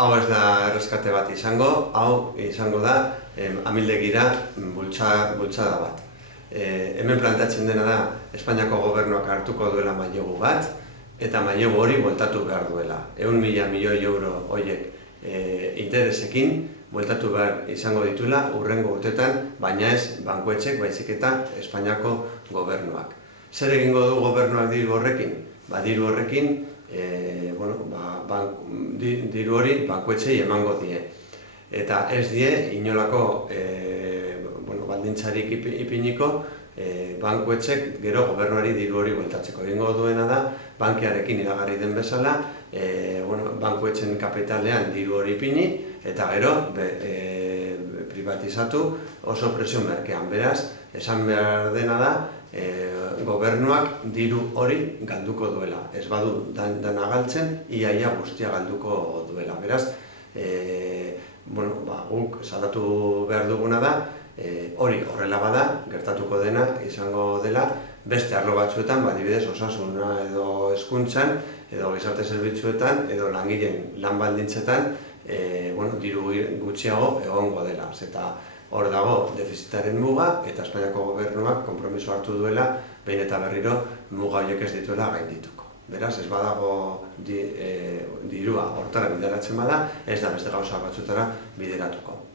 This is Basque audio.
Hau ez da erreskate bat izango, hau izango da amildegira bultzada bat. Hemen plantatzen dena da Espainiako gobernuak hartuko duela mailegu bat, eta mailegu hori bueltatu behar duela. 100.000 milioi euro horiek interesekin bueltatu behar izango dituela urrengo urtetan, baina ez bankuetxek, baizik eta Espainiako gobernuak. Zer egingo du gobernuak diru horrekin? Diru horrekin, diru hori bankuetxei emango die. Eta ez die inolako baldintzarik ipiniko bankuetxek gero gobernuari diru hori bueltatzeko. Egingo duena da, bankearekin iragarri den bezala, bankuetxen kapitalean diru hori ipini, eta gero privatizatu oso presio merkean. Beraz, esan behar dena da, gobernuak diru hori galduko duela. Ez badu dana galtzen, iaia guztia galduko duela. Beraz, guk salatu behar duguna da, hori horrela bada, gertatuko dena, izango dela, beste arlo batzuetan, adibidez osasuna edo hezkuntzan, edo gizarte zerbitzuetan, edo langileen lan baldintzetan, diru gutxiago egongo dela. Eta hor dago defizitaren muga, eta Espainiako gobernuak konpromiso hartu duela, behin eta berriro muga horiek ez dituela gaindituko. Beraz, ez badago dirua hortara bideratzen bada, ez da beste gauza batzutara bideratuko.